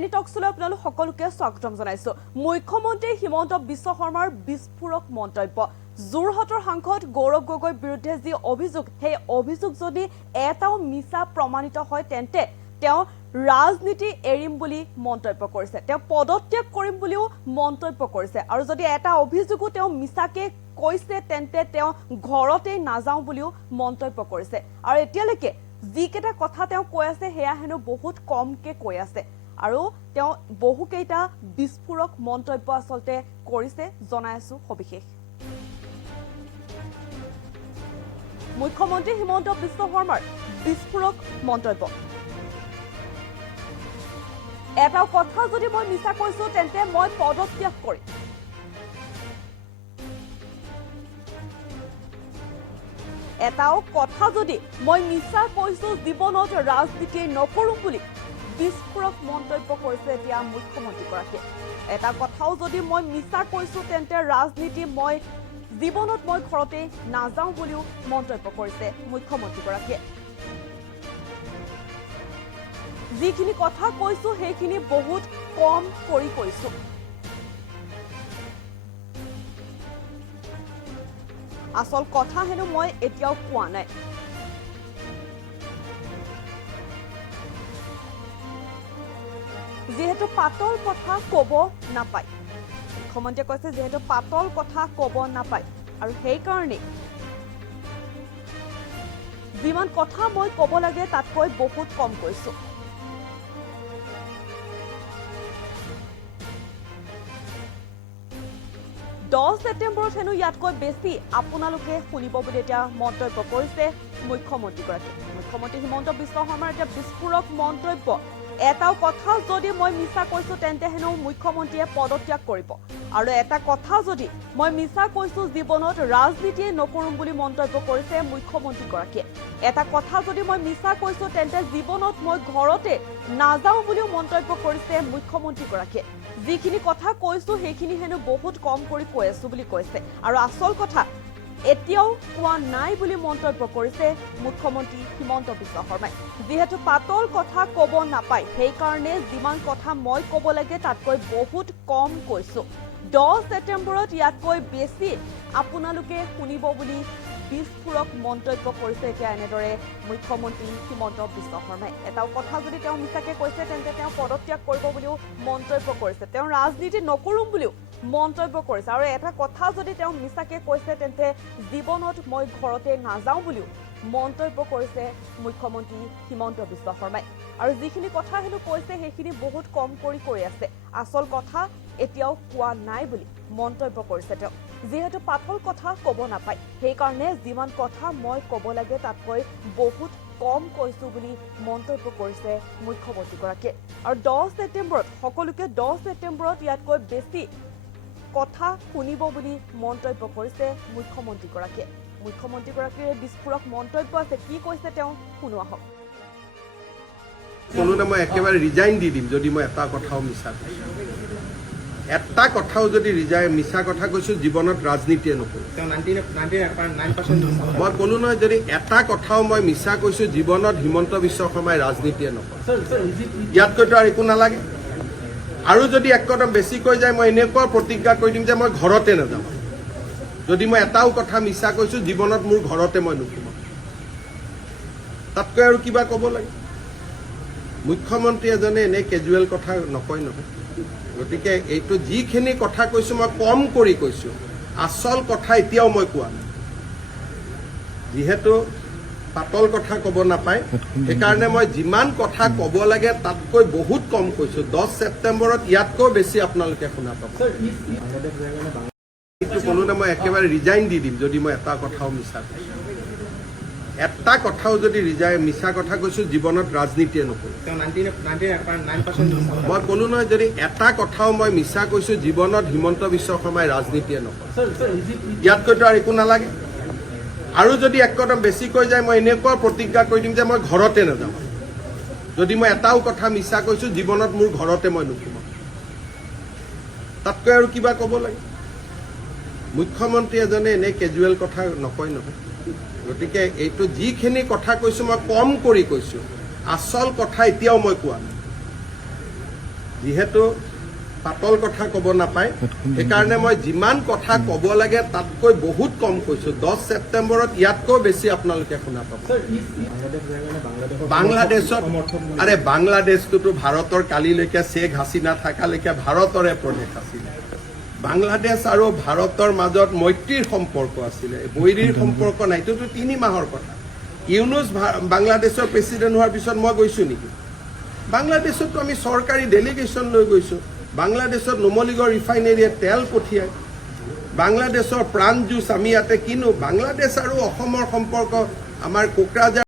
Any টক্সলৈ আপোনালোক সকলোকে স্বাগতম জনাইছো। মুখ্যমন্ত্ৰী হিমন্ত বিশ্ব শৰ্মাৰ বিস্ফোৰক মন্তব্য। যোৰহাটৰ সাংসদ গৌৰৱ গগৈৰ বিৰুদ্ধে যি অভিযোগ সেই অভিযোগ যদি এটাও মিছা প্ৰমাণিত হয় তেন্তে তেওঁ ৰাজনীতি এৰিম বুলি মন্তব্য কৰিছে। তেওঁ পদত্যাগ কৰিম বুলিও মন্তব্য কৰিছে। আৰু যদি এটা অভিযোগো তেওঁ মিছাকে কৈছে তেন্তে তেওঁ ঘৰতেই নাযাওঁ বুলিও মন্তব্য কৰিছে। আৰু এতিয়ালৈকে যিকেইটা কথা তেওঁ কৈ আছে সেয়া হেনো বহুত কমকে কৈ আছে। আৰু তেওঁ বহুকেইটা বিস্ফোৰক মন্তব্য আচলতে কৰিছে জনাই আছো সবিশেষ। মুখ্যমন্ত্ৰী হিমন্ত বিশ্ব শৰ্মাৰ বিস্ফোৰক মন্তব্য। এটা কথা যদি মই মিছা কৈছো তেন্তে মই পদত্যাগ কৰিম। এটাও কথা যদি মই মিছা কৈছো জীৱনত ৰাজনীতি নকৰো বুলি বিস্ফোৰক মন্তব্য কৰিছে এতিয়া মুখ্যমন্ত্ৰীগৰাকীয়ে। এটা কথাও যদি মই মিছা কৈছো তেন্তে ৰাজনীতি মই জীৱনত মই ঘৰতে নাযাওঁ বুলিও মন্তব্য কৰিছে মুখ্যমন্ত্ৰীগৰাকীয়ে। যিখিনি কথা কৈছো সেইখিনি বহুত কম কৰি কৈছো। আচল কথা হেনো মই এতিয়াও কোৱা নাই। যিহেতু পাতল কথা কব নাপায়। মুখ্যমন্ত্ৰীয়ে কৈছে যিহেতু পাতল কথা কব নাপায় আৰু সেইকাৰণে যিমান কথা মই কব লাগে তাতকৈ বহুত কম কৈছো। দহ ছেপ্টেম্বৰত হেনো ইয়াতকৈ বেছি আপোনালোকে শুনিব বুলি এতিয়া মন্তব্য কৰিছে মুখ্যমন্ত্ৰীগৰাকীয়ে। মুখ্যমন্ত্ৰী হিমন্ত বিশ্ব শৰ্মাৰ এতিয়া বিস্ফোৰক মন্তব্য। এটাও কথা যদি মই মিছা কৈছো তেন্তে হেনো মুখ্যমন্ত্ৰীয়ে পদত্যাগ কৰিব। আৰু এটা কথা যদি মই মিছা কৈছো জীৱনত ৰাজনীতিয়ে নকৰোঁ বুলি মন্তব্য কৰিছে মুখ্যমন্ত্ৰীগৰাকীয়ে। এটা কথা যদি মই মিছা কৈছো তেন্তে জীৱনত মই ঘৰতে নাযাওঁ বুলিও মন্তব্য কৰিছে মুখ্যমন্ত্ৰীগৰাকীয়ে। যিখিনি কথা কৈছো সেইখিনি হেনো বহুত কম কৰি কৈ আছো বুলি কৈছে। আৰু আচল কথা এতিয়াও কোৱা নাই বুলি মন্তব্য কৰিছে মুখ্যমন্ত্ৰী হিমন্ত বিশ্ব শৰ্মাই। যিহেতু পাতল কথা কব নাপায় সেইকাৰণে যিমান কথা মই কব লাগে তাতকৈ বহুত কম কৈছো। দহ ছেপ্টেম্বৰত ইয়াতকৈ বেছি আপোনালোকে শুনিব বুলি বিস্ফোৰক মন্তব্য কৰিছে এতিয়া এনেদৰে মুখ্যমন্ত্ৰী হিমন্ত বিশ্ব শৰ্মাই। এটাও কথা যদি তেওঁ মিছাকে কৈছে তেন্তে তেওঁ পদত্যাগ কৰিব বুলিও মন্তব্য কৰিছে। তেওঁ ৰাজনীতি নকৰোঁ বুলিও মন্তব্য কৰিছে। আৰু এটা কথা যদি তেওঁ মিছাকে কৈছে তেন্তে জীৱনত মই ঘৰতে নাযাওঁ বুলিও মন্তব্য কৰিছে মুখ্যমন্ত্ৰী হিমন্ত বিশ্ব শৰ্মাই। আৰু যিখিনি কথা হেনো কৈছে সেইখিনি বহুত কম কৰি কৈ আছে। আচল কথা এতিয়াও কোৱা নাই বুলি মন্তব্য কৰিছে তেওঁ। যিহেতু পাতল কথা ক'ব নাপায় সেইকাৰণে যিমান কথা মই ক'ব লাগে তাতকৈ বহুত কম কৈছো বুলি মন্তব্য কৰিছে মুখ্যমন্ত্ৰীগৰাকীয়ে। আৰু দহ ছেপ্টেম্বৰত সকলোকে দহ ছেপ্টেম্বৰত ইয়াতকৈ বেছি কথা শুনিব বুলি মন্তব্য কৰিছে মুখ্যমন্ত্ৰীগৰাকীয়ে। মুখ্যমন্ত্ৰীগৰাকীৰ বিস্ফোৰক মন্তব্য আছে। কি কৈছে তেওঁ? শুনোৱা হওক ক'লো মই একেবাৰে ৰিজাইন দি দিম যদি মই এটা কথাও মিছা কৈছোঁ। এটা কথাও যদি ৰিজাই মিছা কথা কৈছোঁ জীৱনত ৰাজনীতিয়ে নকৰোঁ তেওঁ নাইনটি নাইনটি নাইন পাৰ্চেণ্ট মই ক'লো নহয় যদি এটা কথাও মই মিছা কৈছোঁ জীৱনত হিমন্ত বিশ্ব শৰ্মাই ৰাজনীতিয়ে নকৰে। ইয়াতকৈতো আৰু একো নালাগে। আৰু যদি এক কদম বেছি কৈ যায়, মই এনেকুৱা প্ৰতিজ্ঞা কৰি দিম যে মই ঘৰতে নাযাওঁ। যদি মই এটাও কথা মিছা কৈছোঁ, জীৱনত মোৰ ঘৰতে মই নোসোমাওঁ। তাতকৈ আৰু কিবা ক'ব লাগে? মুখ্যমন্ত্ৰী এজনে এনে কেজুৱেল কথা নকয় নহয়। গতিকে এইটো যিখিনি কথা কৈছোঁ, মই কম কৰি কৈছোঁ। আচল কথা এতিয়াও মই কোৱা নাই। যিহেতু পাতল কথা ক'ব নাপায়। সেইকাৰণে মই যিমান কথা ক'ব লাগে তাতকৈ বহুত কম কৈছোঁ। দহ ছেপ্টেম্বৰত ইয়াতকৈ বেছি আপোনালোকে শুনা পাব। ক'লো নে মই একেবাৰে ৰিজাইন দি দিম যদি মই এটা কথাও মিছা কৈছোঁ। এটা কথাও যদি ৰিজাই মিছা কথা কৈছোঁ জীৱনত ৰাজনীতিয়ে নকৰোঁ মই ক'লো নহয় যদি এটা কথাও মই মিছা কৈছোঁ জীৱনত হিমন্ত বিশ্ব শৰ্মাই ৰাজনীতিয়ে নকৰে। ইয়াতকৈতো আৰু একো নালাগে। আৰু যদি এক কদম বেছি কৈ যায়, মই এনেকুৱা প্ৰতিজ্ঞা কৰি দিম যে মই ঘৰতে নাযাওঁ। যদি মই এটাও কথা মিছা কৈছোঁ, জীৱনত মোৰ ঘৰতে মই নোসোমাওঁ। তাতকৈ আৰু কিবা ক'ব লাগে? মুখ্যমন্ত্ৰী এজনে এনে কেজুৱেল কথা নকয় নহয়। গতিকে এইটো যিখিনি কথা কৈছোঁ, মই কম কৰি কৈছোঁ। আচল কথা এতিয়াও মই কোৱা নাই। যিহেতু পাতল কথা ক'ব নাপায়। সেইকাৰণে মই যিমান কথা ক'ব লাগে, তাতকৈ বহুত কম কৈছোঁ। দহ ছেপ্টেম্বৰত ইয়াতকৈ বেছি আপোনালোকে শুনা পাব। বাংলাদেশত আৰে, বাংলাদেশটোতো ভাৰতৰ কালিলৈকে শ্বেখ হাছিনা থকালৈকে ভাৰতৰে প্ৰদেশ আছিলে। বাংলাদেশ আৰু ভাৰতৰ মাজত মৈত্ৰীৰ সম্পৰ্ক আছিলে। বৈৰীৰ সম্পৰ্ক নাই। এইটোতো তিনি মাহৰ কথা। ইউনুছ বাংলাদেশৰ প্ৰেচিডেণ্ট হোৱাৰ পিছত মই গৈছোঁ নেকি? বাংলাদেশতো আমি চৰকাৰী ডেলিগেশ্যন লৈ গৈছোঁ। বাংলাদেশত নুমলীগড় ৰিফাইনেৰীয়ে তেল পঠিয়ায়। বাংলাদেশৰ প্ৰাণ যুঁজ আমি ইয়াতে কিনো? বাংলাদেশ আৰু অসমৰ সম্পৰ্ক আমাৰ কোকৰাঝাৰ